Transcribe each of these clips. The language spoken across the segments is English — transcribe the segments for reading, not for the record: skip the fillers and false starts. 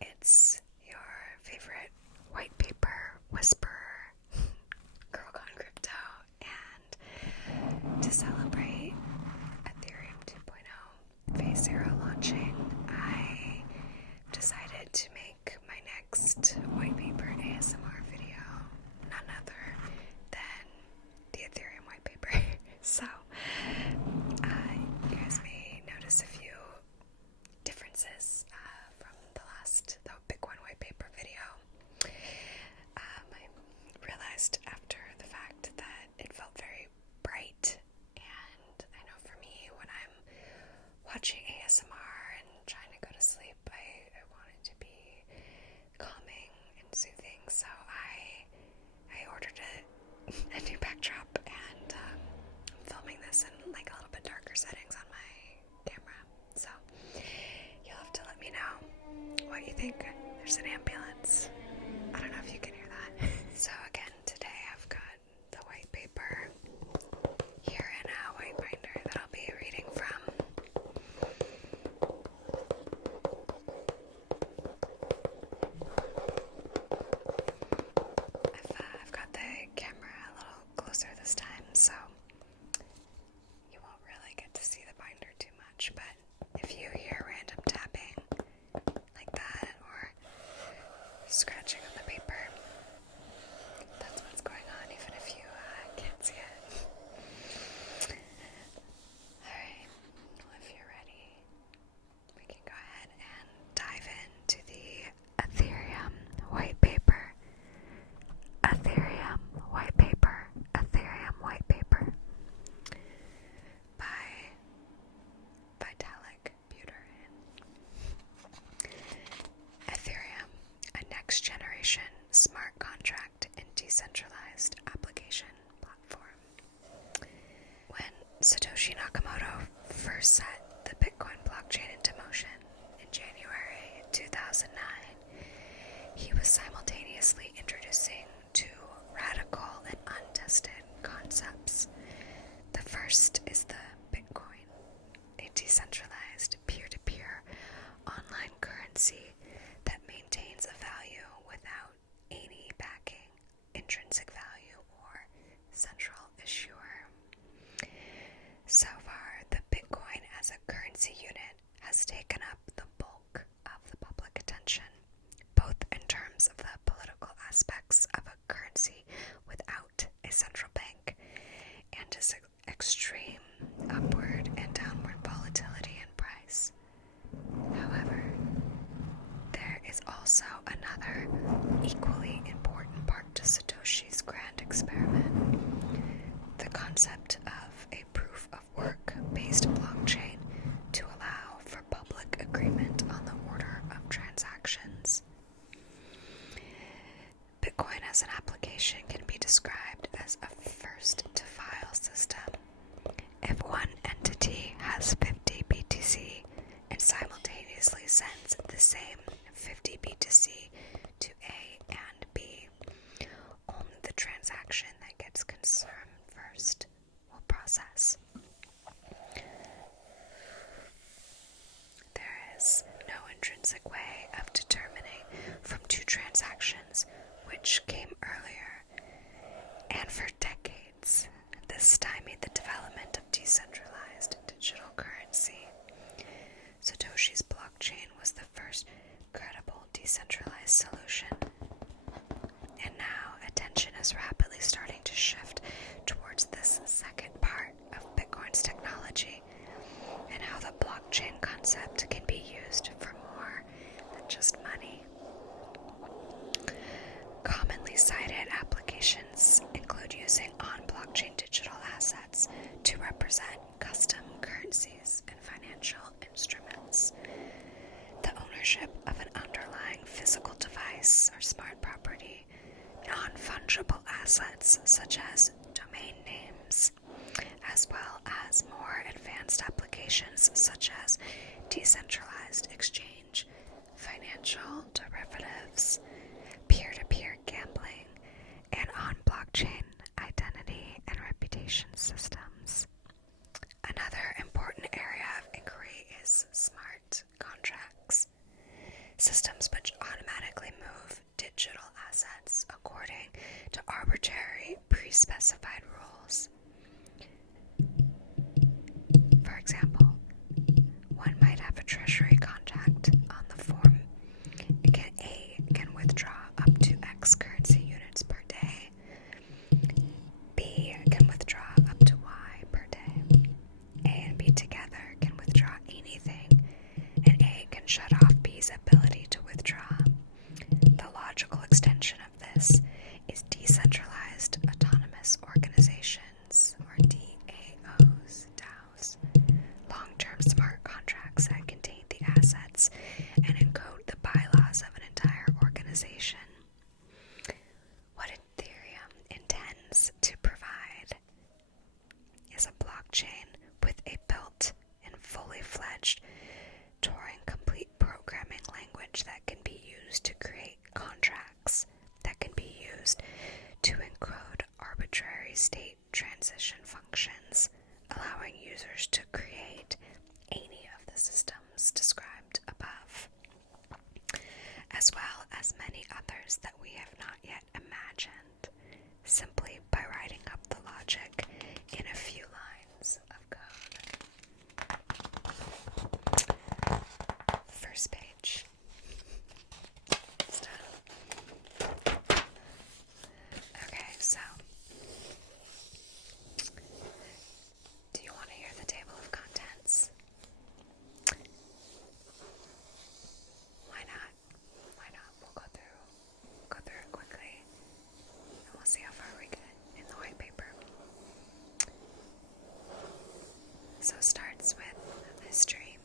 It's your favorite Whitepaper Whisperer, Girl Gone Crypto, and to celebrate Ethereum 2.0 Phase 0 launching, I decided to make my next Whitepaper ASMR video none other than the Ethereum Whitepaper. So, you guys may notice a few differences from the Bitcoin Whitepaper video. I realized after the fact that it felt very bright, and I know for me, when I'm watching ASMR and trying to go to sleep, I want it to be calming and soothing, so I ordered a new backdrop, and I'm filming this in like a little bit darker settings on my camera, so you'll have to let me know what you think. There's an ambulance. I don't know if you can hear that. So again, today I've got the white paper here in a white binder that I'll be reading from. I've got the camera a little closer this time, so you won't really get to see the binder too much, but if you hear random tapping like that or scratching on the paper, that's what's going on, even if you can't see it. Alright, well, if you're ready, we can go ahead and dive into the Ethereum Whitepaper. Ethereum Whitepaper. Ethereum Whitepaper by Vitalik Buterin. Ethereum, a next-generation smart contract and decentralized application platform. When Satoshi Nakamoto first set the Bitcoin blockchain into motion in January 2009, he was simultaneously introducing two radical and untested concepts. The first is the Bitcoin, a decentralized peer-to-peer online currency that maintains a value without any backing, intrinsic value, or central issuer. So far, the Bitcoin as a currency unit has taken up the bulk of the public attention, both in terms of the political aspects of a currency without a central bank and its extreme upward and downward volatility in price. However, there is also another equally important part to Satoshi's grand experiment: the concept of a proof of work-based blockchain to allow for public agreement on the order of transactions. Bitcoin as an application can be described as a first-to-file system. If one entity has 50 BTC and simultaneously sends the same 50 BTC to A and B, only the transaction that gets confirmed first will process. There is no intrinsic way of determining from two transactions which came earlier, and for decades, this stymied the development of decentralized digital currency. Satoshi's blockchain was the first credible decentralized solution, and now attention is rapidly starting to shift towards this second part of Bitcoin's technology and how the blockchain concept can be used for more than just money. Commonly cited applications include using on-blockchain digital assets to represent custom currencies and financial instruments, the ownership of an underlying physical device or smart property, non-fungible assets such as domain names, as well as more advanced applications such as decentralized exchange, financial derivatives, peer-to-peer gambling, and on-blockchain identity and reputation systems. Another important area of inquiry is smart contracts. systems which automatically move digital assets according to arbitrary pre-specified rules. For example, one might have a treasury contract on the form. A can withdraw up to X currency units per day. B can withdraw up to Y per day. A and B together can withdraw anything, and A can shut off B's ability to withdraw. The logical extension of this is decentralized autonomous organizations, or DAOs, long-term smart contracts that contain the assets and encode the bylaws of an entire organization. What Ethereum intends to provide is a blockchain with a built and fully fledged Turing-complete programming language that can be used to create contracts that can be used to encode arbitrary state transition functions, allowing users to create any of the systems described above, as well as many others that we have not yet imagined, simply by writing up the logic in a few lines of code. First page. It's done. Okay, so do you want to hear the table of contents? Why not? Why not? We'll go through it quickly, and we'll see how far we get in the white paper. So it starts with history.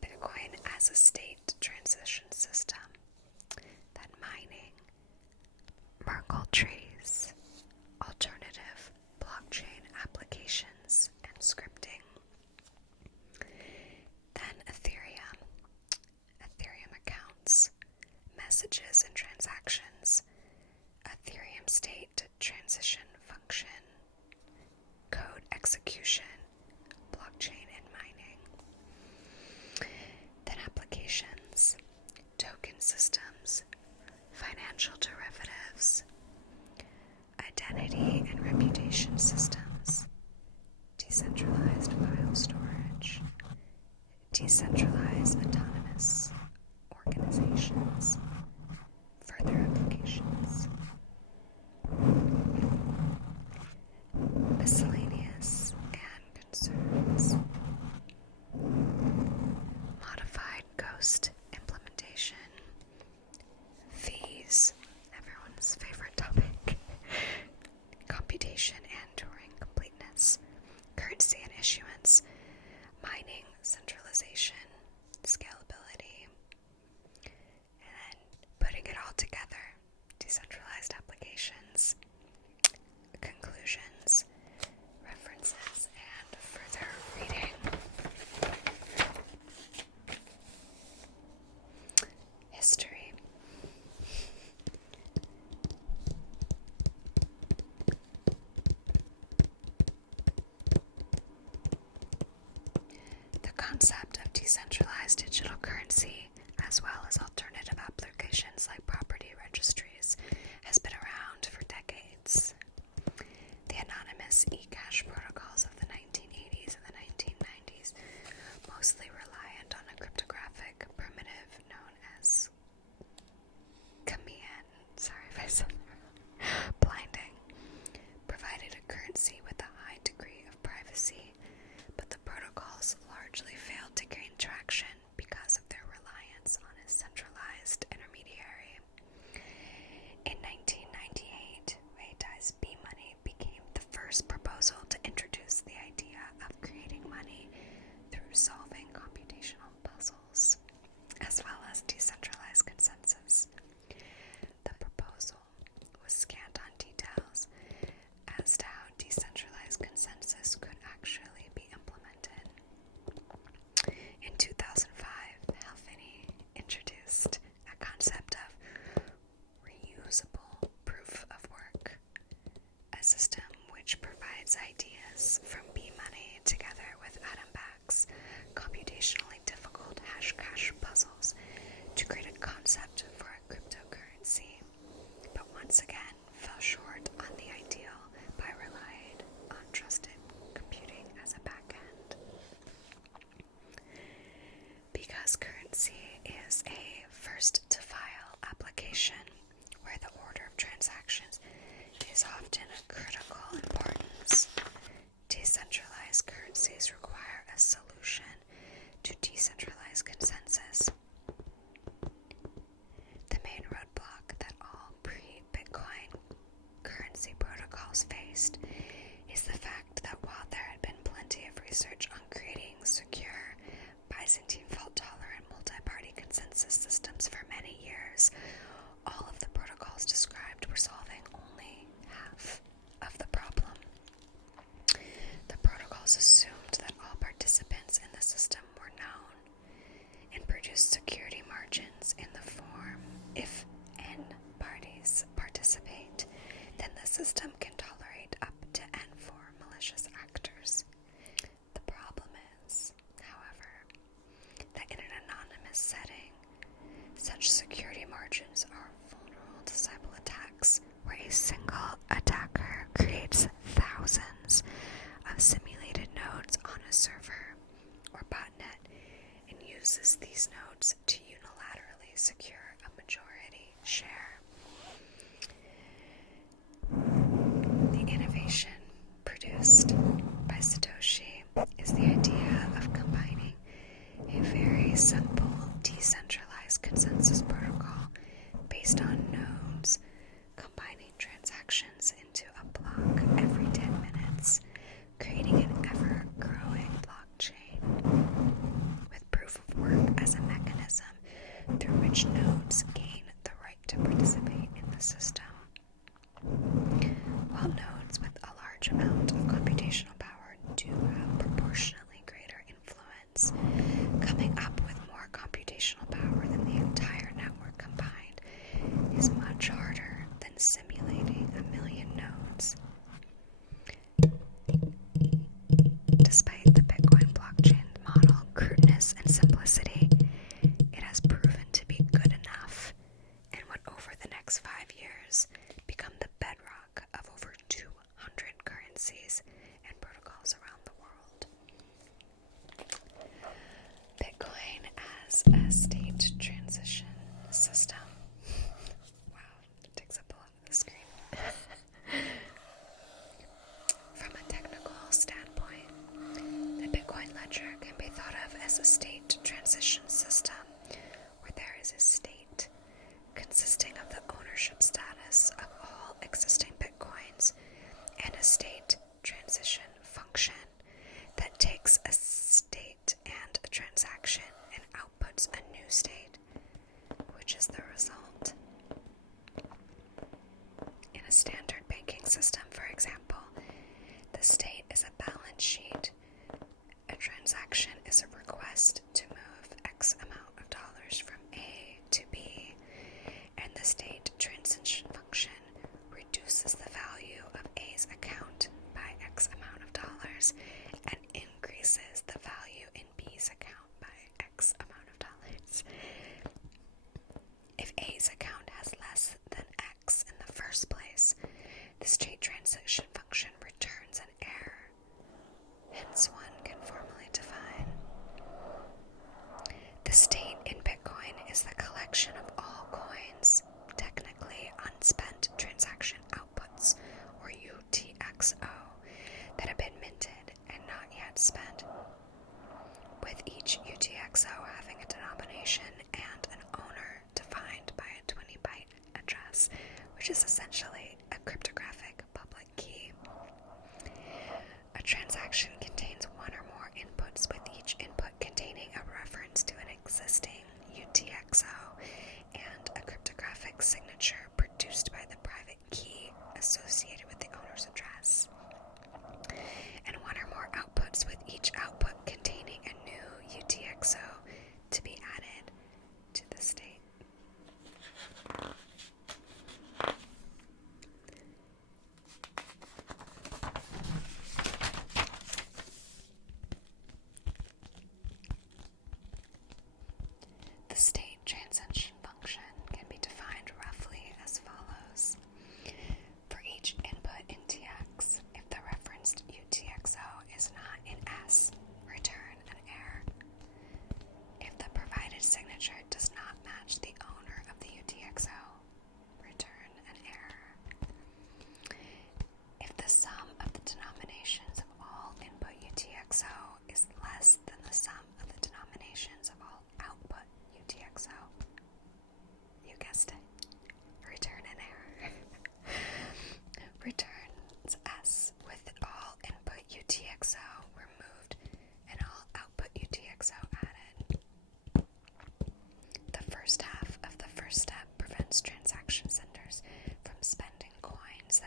Bitcoin as a state transition system. Then mining, Merkle trees, alternative blockchain applications, and scripting. Then Ethereum accounts, messages and transactions, Ethereum state transition function, code execution, blockchain and mining. Then applications, token systems, financial derivatives, identity and reputation systems, decentralized file storage, decentralized autonomous organizations, further applications, miscellaneous and concerns, modified ghost implementation, fees, everyone's favorite topic, computation and Turing completeness, currency and issuance, mining, centralization, scalability, and then putting it all together, decentralized applications, conclusions, references, and further reading. History. The concept of decentralized digital currency, as well as alternative applications like property registries, has been around for decades. The anonymous e-cash protocols of the 1980s and the 1990s, mostly reliant on a cryptographic primitive known as blinding, provided a currency with a high degree of privacy, but the protocols largely failed to gain traction because currency is a first-to-file application where the order of transactions is often of critical importance. Decentralized currencies require a solution to decentralized consensus. The main roadblock that all pre-Bitcoin currency protocols faced is the fact that while there had been plenty of research on creating secure, Byzantine fault-tolerant multi-party consensus systems for many years, all of the protocols described were solving only half of the problem. The protocols assumed that all participants in the system were known and produced security margins in the form, if n parties participate, then the system can tolerate up to n for malicious actors. The problem is, however, that in an anonymous setting, such security margins are vulnerable to cyber attacks, where a single attacker creates thousands of simulated nodes on a server or botnet and uses these nodes to unilaterally secure a majority share. The innovation produced by Satoshi is the idea of combining a very simple decentralized consensus protocol based on nodes, combining transactions into a block every 10 minutes, creating an ever-growing blockchain with proof of work as a mechanism through which nodes gain the right to participate in the system. While nodes with a large amount of computational power do have proportionately greater influence, coming up with more computational power than the entire network combined is much harder than simulating 1 million nodes. Despite the Bitcoin blockchain model crudeness and simplicity, it has proven to be good enough and would over the next 5 years become the bedrock of over 200 currencies and protocols around the world. Bitcoin as a state transition system. Wow, it takes up a lot of the screen. From a technical standpoint, the Bitcoin ledger can be thought of as a state transition system where there is a state consisting of the ownership status of all existing Bitcoins and a state transition function that takes a state and a transaction and outputs a new state, which is the result. In a standard banking system, for example, the state is a balance sheet. A transaction is a request to move X amount of dollars from A to B, and the state transition function reduces the value of A's account by X amount of dollars and increases the value in B's account by X amount of dollars. If A's account has less than X in the first place, the state transition function returns an error, hence one can formally define. The state in Bitcoin is the collection of all coins, technically unspent transaction outputs, or UTXO, that have been minted and not yet spent, with each UTXO having a denomination and an owner defined by a 20-byte address, which is essentially a cryptographic public key. A transaction contains one or more inputs, with each input containing a reference to an existing UTXO and a cryptographic signature produced by the private key associated with the owner's address, and one or more outputs, with each output containing a new UTXO to be added to the state. The state transition function can be defined roughly as follows. For each input in TX,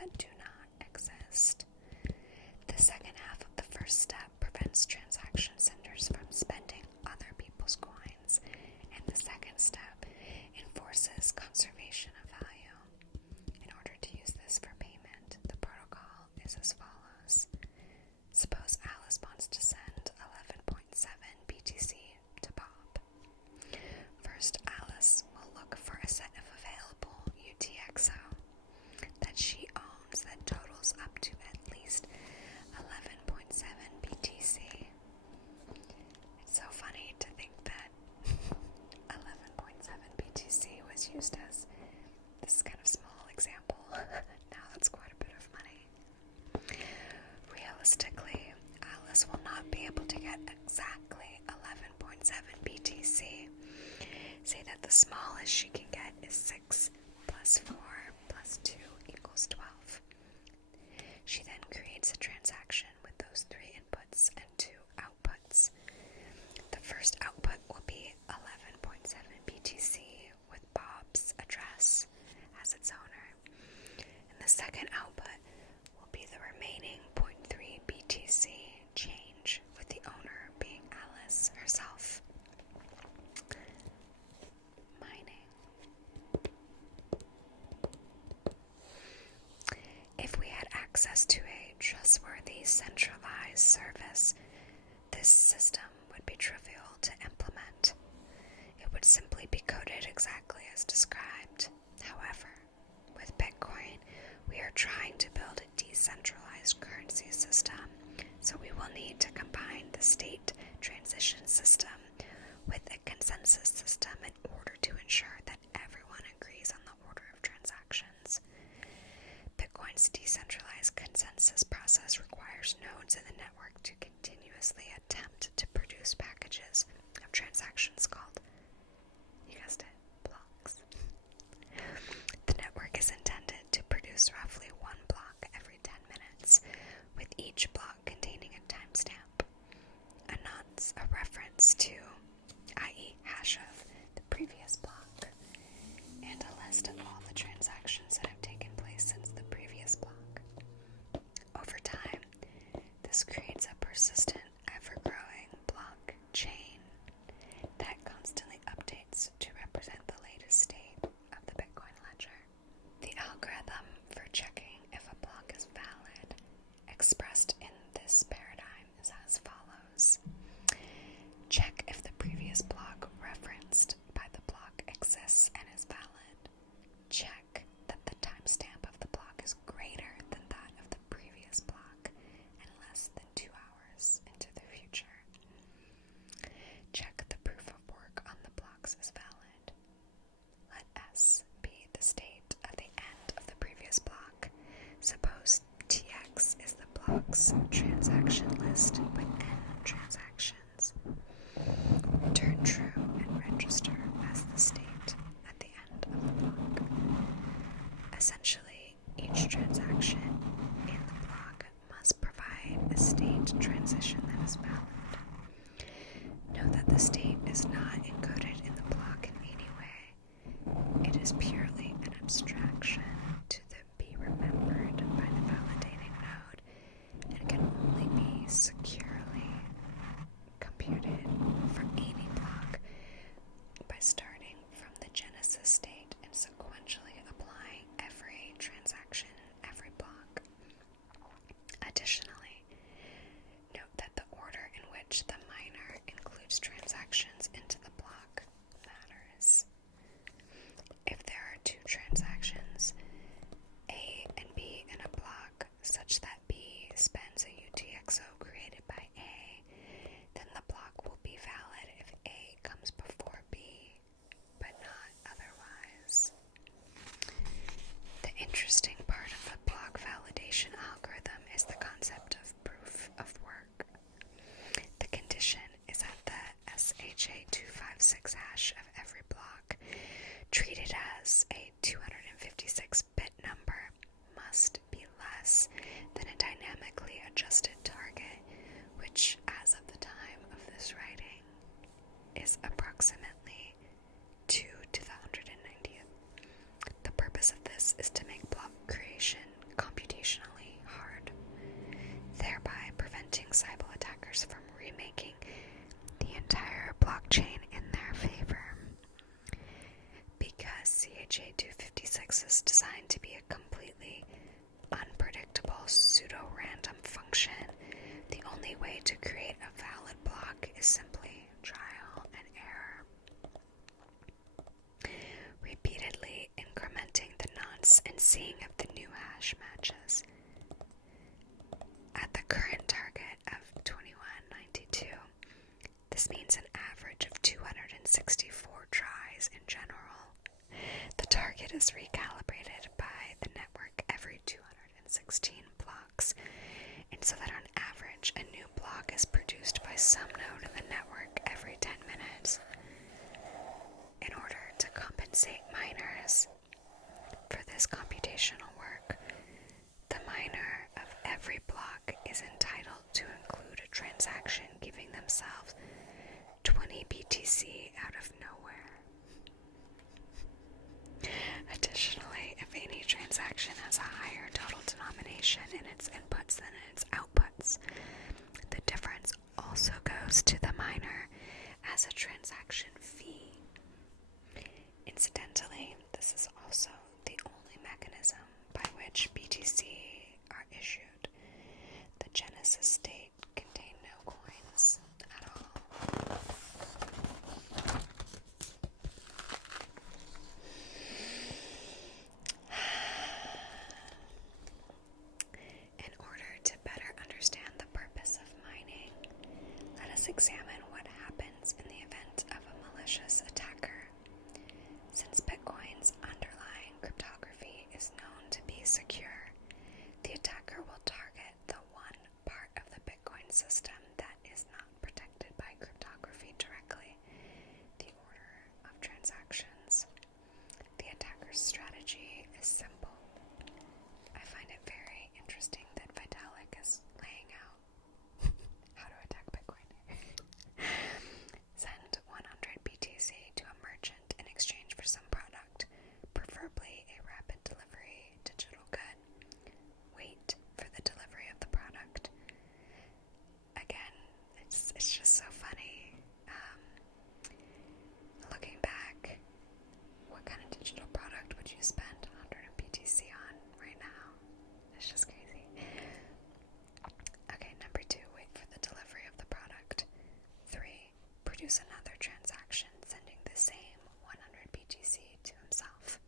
that do not exist. The second half of the first step prevents transaction senders from spending other people's coins, and the second step enforces conservation of value. In order to use this for payment, the protocol is as follows. Suppose Alice wants to send 11.7 BTC to Bob. First, Alice will look for a set of available UTXO that she owns that totals up to at least 11.7 BTC. It's so funny to think that 11.7 BTC was used as this kind of small example. Now that's quite a bit of money. Realistically, Alice will not be able to get exactly 11.7 BTC. Say that the smallest she can get is 6 plus 4 plus 2 equals 12. She then creates a transaction with those 3 inputs and 2 outputs. The first output will be 11.7 BTC with Bob's address as its owner, and the second output will be the remaining 0.3 BTC change with the owner being Alice herself. Mining. If we had access to a trustworthy centralized service, this system would be trivial to implement. It would simply be coded exactly as described. However, with Bitcoin, we are trying to build a decentralized currency system, so we will need to combine the state transition system with a consensus system in order to ensure that everyone agrees on the order of transactions. Bitcoin's decentralized consensus process requires nodes in the network to continuously attempt to produce packages of transactions called, you guessed it, blocks. The network is intended to produce roughly one block every 10 minutes, with each block containing a timestamp, a nonce, a reference to, i.e. hash of, the previous block, and a list of all the transactions that have taken place since the previous block. Over time, this creates a persistent, ever-growing block chain that constantly updates to represent the latest state of the Bitcoin ledger. The algorithm for checking if a block is valid, expressed in this paradigm, is as follows. Check if the previous block referenced by the block exists and is valid. Check that the timestamp of the block is greater than that of the previous block and less than 2 hours into the future. Check the proof of work on the blocks is valid. Let S be the state of the end of the previous block. Suppose TX is the block's transaction list with N transactions. Return true and register as the state at the end of the block. Essentially, each transaction in the block must provide a state transition that is valid. Note that the state is not encoded in the block in any way. It is purely an abstraction to be remembered by the validating node and can only be securely computed for any block by starting from the genesis state and sequentially applying every transaction in every block. Additionally, note that the order in which the miner includes transactions into the block matters. If there are 2 transactions, A and B, in a block, such that B spends a UTXO created by A, then the block will be valid if A comes before B blocks is designed to be a completely unpredictable pseudo-random function. The only way to create a valid block is simply trial and error, repeatedly incrementing the nonce and seeing if the new hash matches. At the current target of 2192, this means an average of 264 tries in general. The target is recalibrated by the network every 216 blocks, and so that on average a new block is produced by some node in the network every 10 minutes. In order to compensate miners for this computational work, the miner of every block is entitled to include a transaction giving themselves 20 BTC out of nowhere. Additionally, if any transaction has a higher total denomination in its inputs than in its outputs, the difference also goes to the miner as a transaction fee. Incidentally, this is also the only mechanism by which BTC are issued. The Genesis state contained no coins at all. In order to better understand the purpose of mining, let us examine what happens in the event of a malicious attacker. Since Bitcoin's underlying cryptography is known to be secure, the attacker will target the one part of the Bitcoin system that is not protected by cryptography directly, the order of transactions. The attacker's strategy is simple. I find it very interesting that Vitalik is laying out how to attack Bitcoin. Send 100 BTC to a merchant in exchange for some product, preferably a rapid delivery digital good. Wait for the delivery of the product. Again, it's just so funny. Looking back, what kind of digital product would you spend 100 BTC on right now? It's just crazy. Okay, number 2, wait for the delivery of the product. 3, produce another transaction sending the same 100 BTC to himself.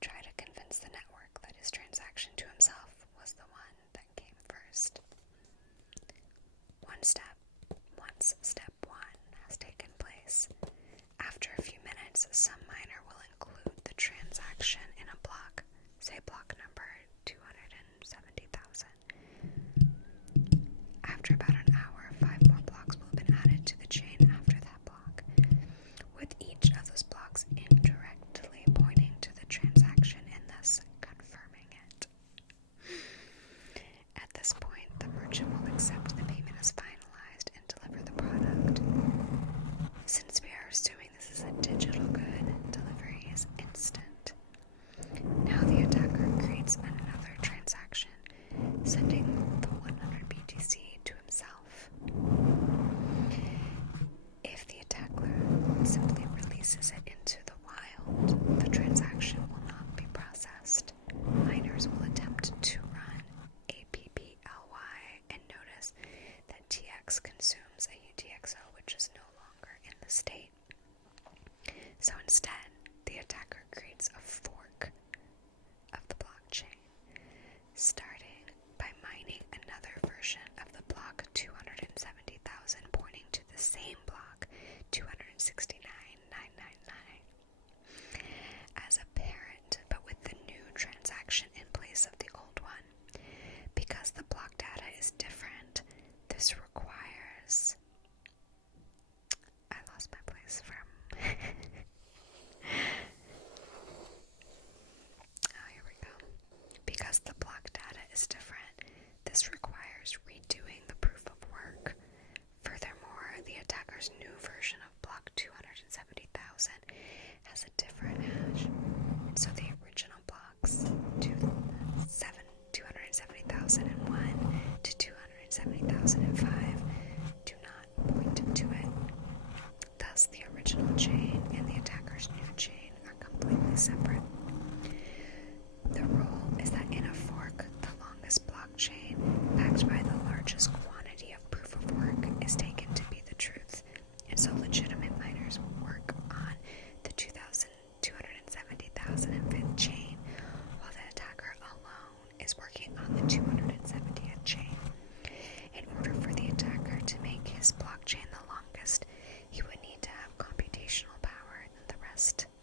Try to convince the network that his transaction to himself was the one that came first. Once step 1 has taken place, after a few minutes, some miner will include the transaction in a block, say block number 270,000. After about an hour, 5 more blocks will have been added to the chain after that block, with each of those blocks indirectly pointing to the transaction and thus confirming it. At this point, the merchant will accept the payment as finalized and deliver the product. Since we are assuming this is a digital good, delivery is instant. Now the attacker creates another transaction, sending the 100 BTC to himself. If the attacker simply releases it into the wild, the transaction will not be processed. Miners will attempt to run APPLY and notice that TX consumes a UTXO which is no longer in the state. So instead, the attacker creates a fork of the blockchain, starting by mining another version of the block 270,000 pointing to the same block 269,999 as a parent, but with the new transaction in place of the old one. Because the block data is different, this requires... I lost my place from... Oh, here we go. Because the block data is different, this requires redoing the proof of work. Furthermore, the attacker's new version of block 270,000 has a different hash, and so the original blocks 270,001 to 270,005 do not point to it. Thus, the original chain and the attacker's new chain are completely separate. podcast.